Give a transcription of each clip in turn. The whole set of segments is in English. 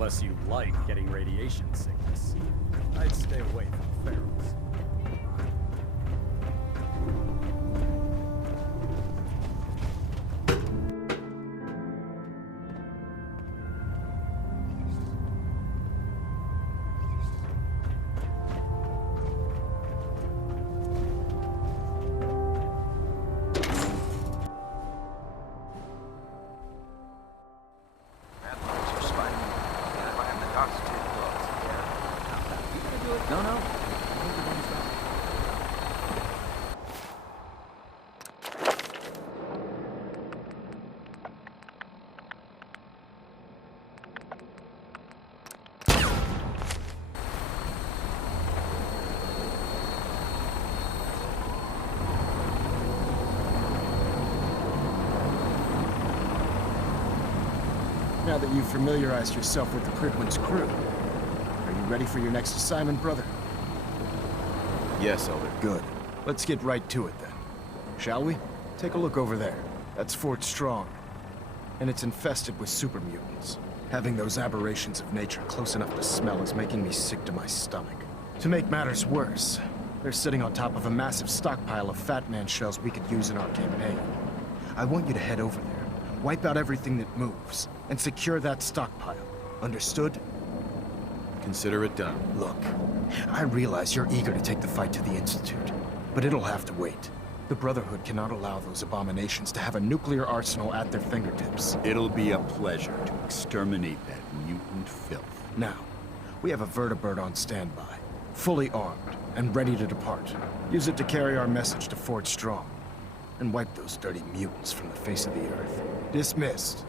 Unless you like getting radiation sickness, I'd stay away from ferals. Now that you've familiarized yourself with the Pridwin's crew, are you ready for your next assignment, brother? Yes, Elder. Good. Let's get right to it then. Shall we? Take a look over there. That's Fort Strong. And it's infested with super mutants. Having those aberrations of nature close enough to smell is making me sick to my stomach. To make matters worse, they're sitting on top of a massive stockpile of Fat Man shells we could use in our campaign. I want you to head over there, wipe out everything that moves, and secure that stockpile. Understood? Consider it done. Look, I realize you're eager to take the fight to the Institute, but it'll have to wait. The Brotherhood cannot allow those abominations to have a nuclear arsenal at their fingertips. It'll be a pleasure to exterminate that mutant filth. Now, we have a VERTIBIRD on standby, fully armed and ready to depart. Use it to carry our message to Fort Strong, and wipe those dirty mutants from the face of the earth. Dismissed.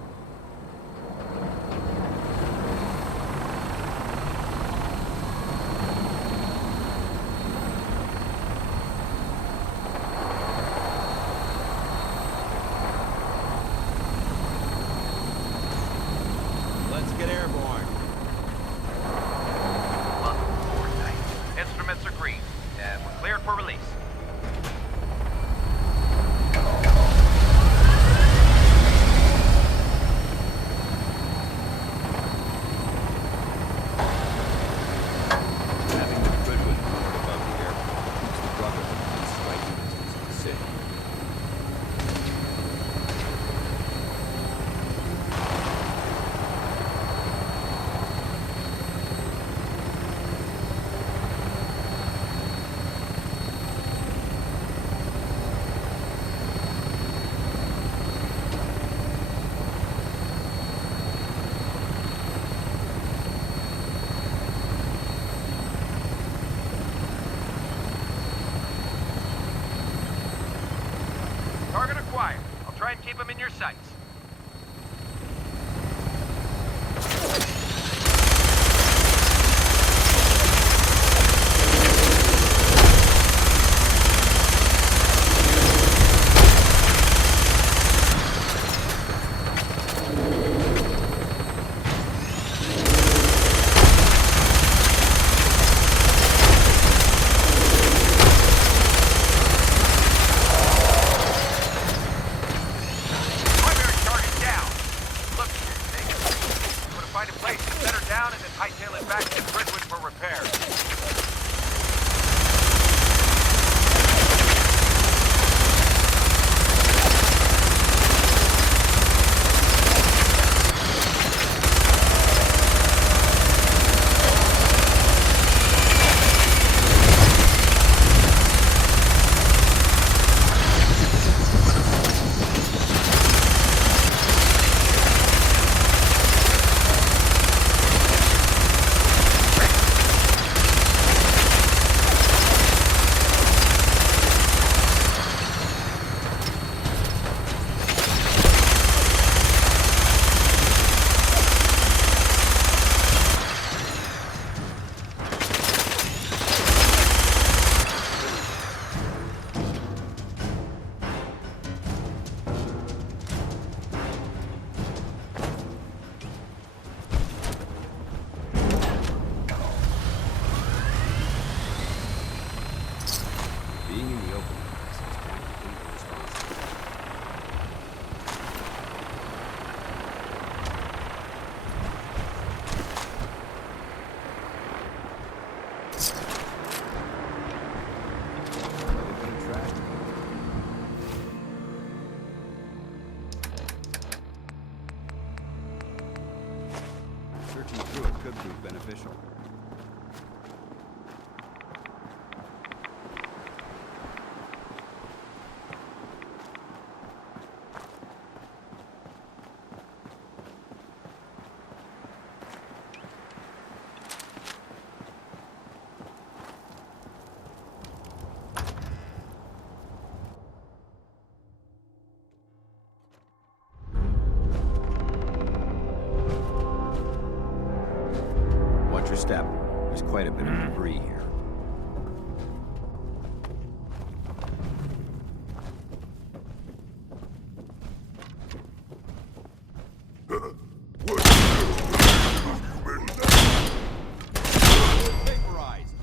Let's get airborne. Welcome aboard, Knight. Instruments are green, and we're cleared for release. Having the Pridwin moored above the airport keeps the Brotherhood in striking distance of the city. Target acquired. I'll try and keep them in your sights. Fire! a bit of debris here. Vaporized.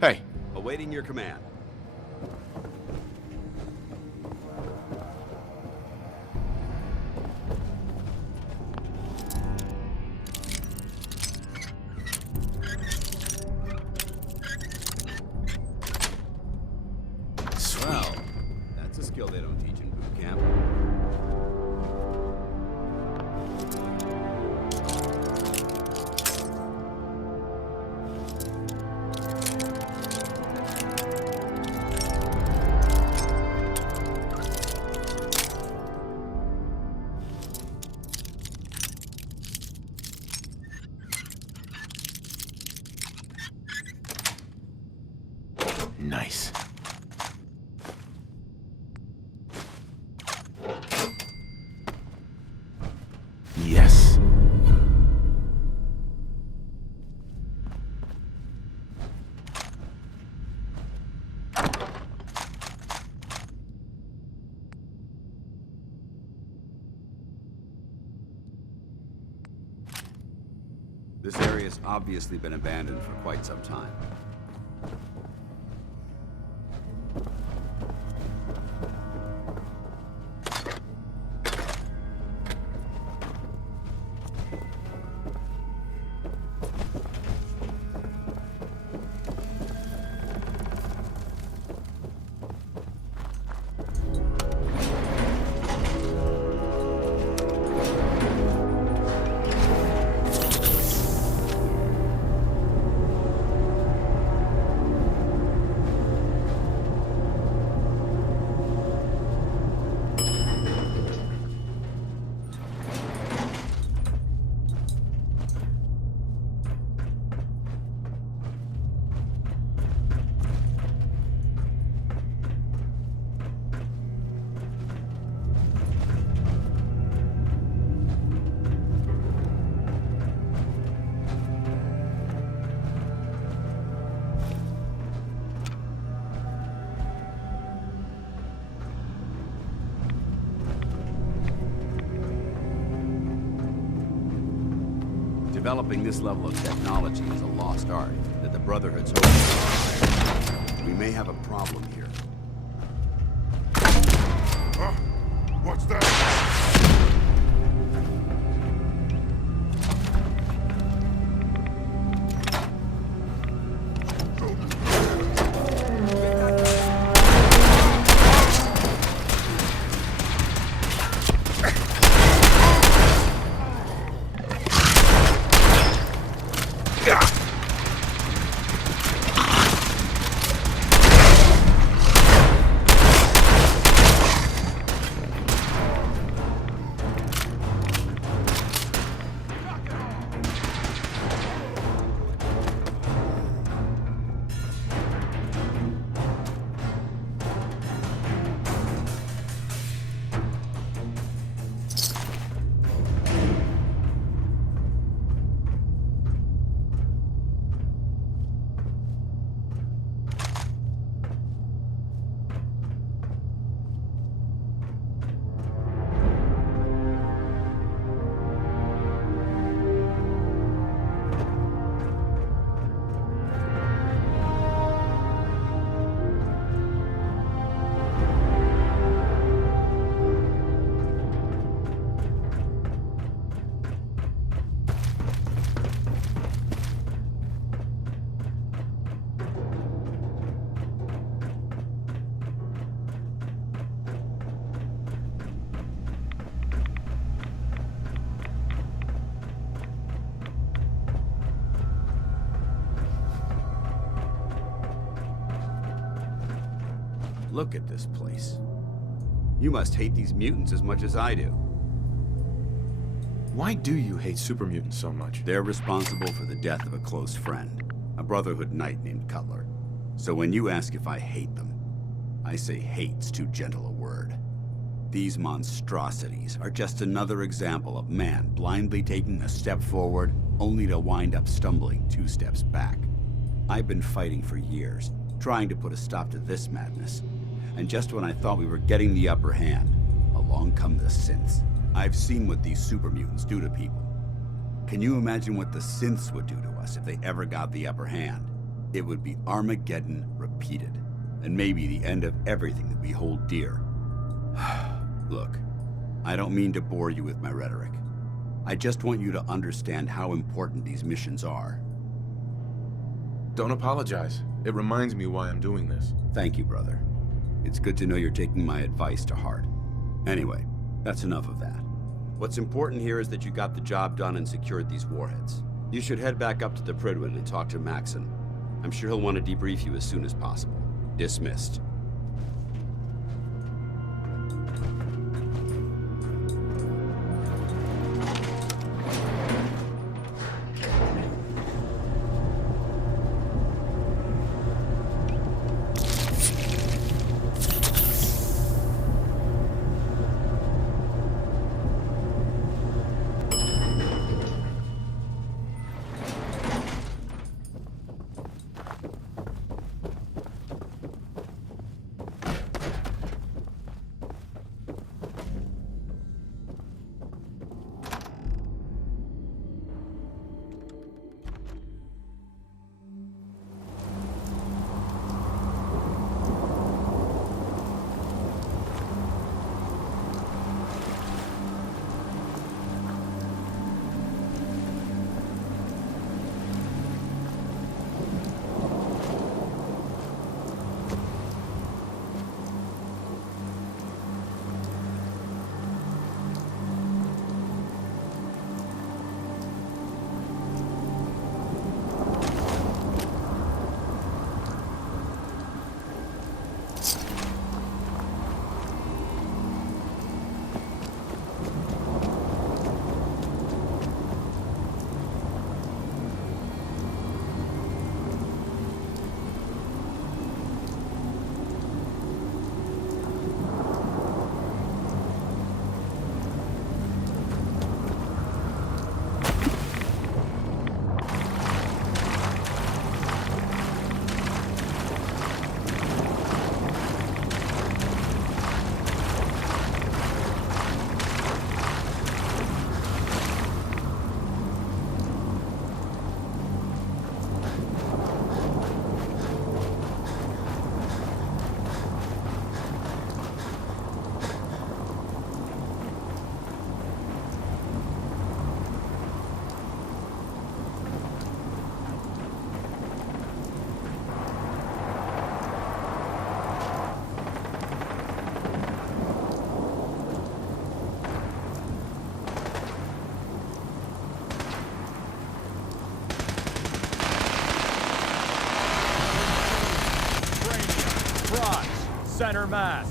Hey, Awaiting your command. Well, that's a skill they don't teach in boot camp. nice. Yes. This area's obviously been abandoned for quite some time. Developing this level of technology is a lost art that the Brotherhood's hoping for. We may have a problem here. What's that? Look at this place. You must hate these mutants as much as I do. Why do you hate super mutants so much? They're responsible for the death of a close friend, a Brotherhood knight named Cutler. So when you ask if I hate them, I say hate's too gentle a word. These monstrosities are just another example of man blindly taking a step forward only to wind up stumbling 2 steps back. I've been fighting for years, trying to put a stop to this madness. And just when I thought we were getting the upper hand, along come the synths. I've seen what these super mutants do to people. Can you imagine what the synths would do to us if they ever got the upper hand? It would be Armageddon repeated, and maybe the end of everything that we hold dear. Look, I don't mean to bore you with my rhetoric. I just want you to understand how important these missions are. Don't apologize. It reminds me why I'm doing this. Thank you, brother. It's good to know you're taking my advice to heart. Anyway, that's enough of that. What's important here is that you got the job done and secured these warheads. You should head back up to the Prydwen and talk to Maxson. I'm sure he'll want to debrief you as soon as possible. Dismissed. Center mass.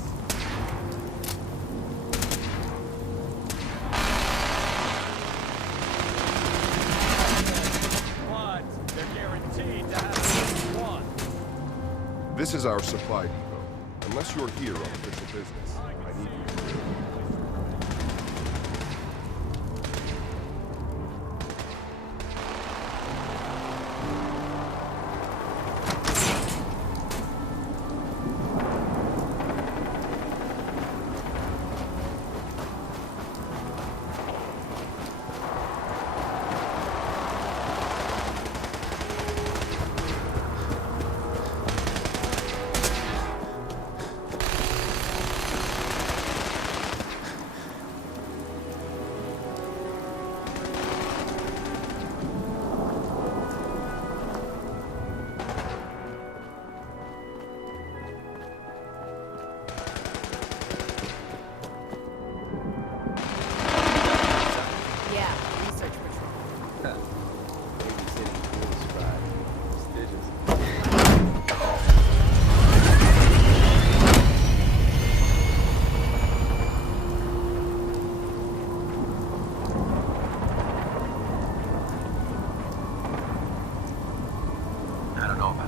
But they're guaranteed to have one. This is our supply depot. Unless you're here on official business, I need you.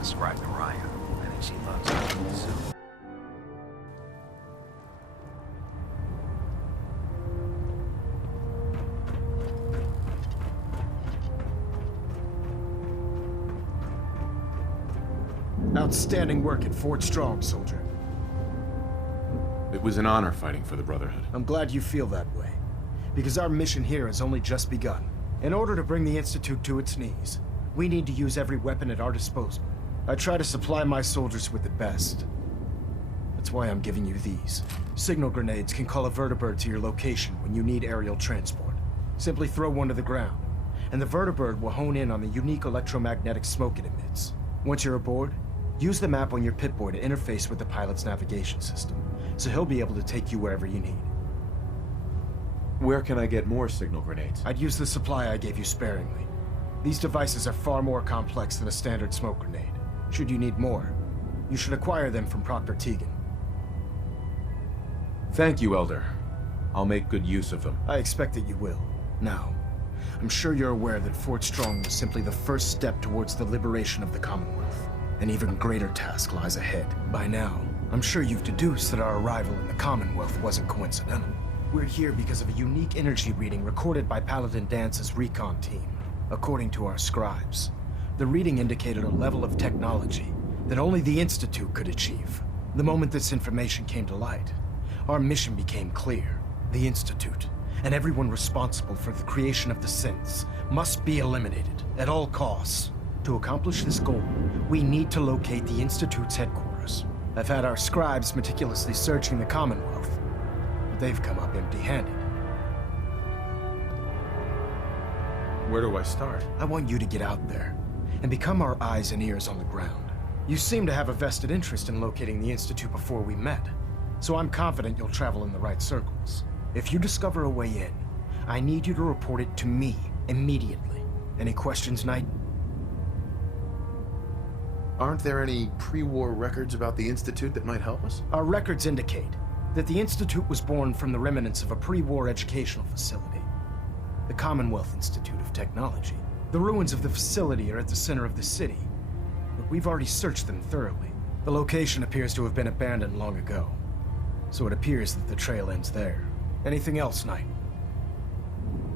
scribe Mariah. I think she loves you, so. Outstanding work at Fort Strong, soldier. It was an honor fighting for the Brotherhood. I'm glad you feel that way, because our mission here has only just begun. In order to bring the Institute to its knees, we need to use every weapon at our disposal. I try to supply my soldiers with the best. That's why I'm giving you these. Signal grenades can call a vertibird to your location when you need aerial transport. Simply throw one to the ground, and the vertibird will hone in on the unique electromagnetic smoke it emits. Once you're aboard, use the map on your Pip-Boy to interface with the pilot's navigation system, so he'll be able to take you wherever you need. Where can I get more signal grenades? I'd use the supply I gave you sparingly. These devices are far more complex than a standard smoke grenade. Should you need more, you should acquire them from Proctor Tegan. Thank you, Elder. I'll make good use of them. I expect that you will. Now, I'm sure you're aware that Fort Strong was simply the first step towards the liberation of the Commonwealth. An even greater task lies ahead. By now, I'm sure you've deduced that our arrival in the Commonwealth wasn't coincidental. We're here because of a unique energy reading recorded by Paladin Dance's recon team. According to our scribes, the reading indicated a level of technology that only the Institute could achieve. The moment this information came to light, our mission became clear. The Institute, and everyone responsible for the creation of the synths, must be eliminated at all costs. To accomplish this goal, we need to locate the Institute's headquarters. I've had our scribes meticulously searching the Commonwealth, but they've come up empty-handed. Where do I start? I want you to get out there and become our eyes and ears on the ground. You seem to have a vested interest in locating the Institute before we met, so I'm confident you'll travel in the right circles. If you discover a way in, I need you to report it to me immediately. Any questions, Knight? Aren't there any pre-war records about the Institute that might help us? Our records indicate that the Institute was born from the remnants of a pre-war educational facility, the Commonwealth Institute of Technology. The ruins of the facility are at the center of the city, but we've already searched them thoroughly. The location appears to have been abandoned long ago, so it appears that the trail ends there. Anything else, Knight?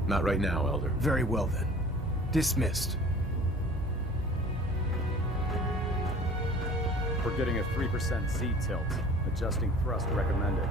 Not right now, Elder. Very well then. Dismissed. We're getting a 3% Z tilt. Adjusting thrust recommended.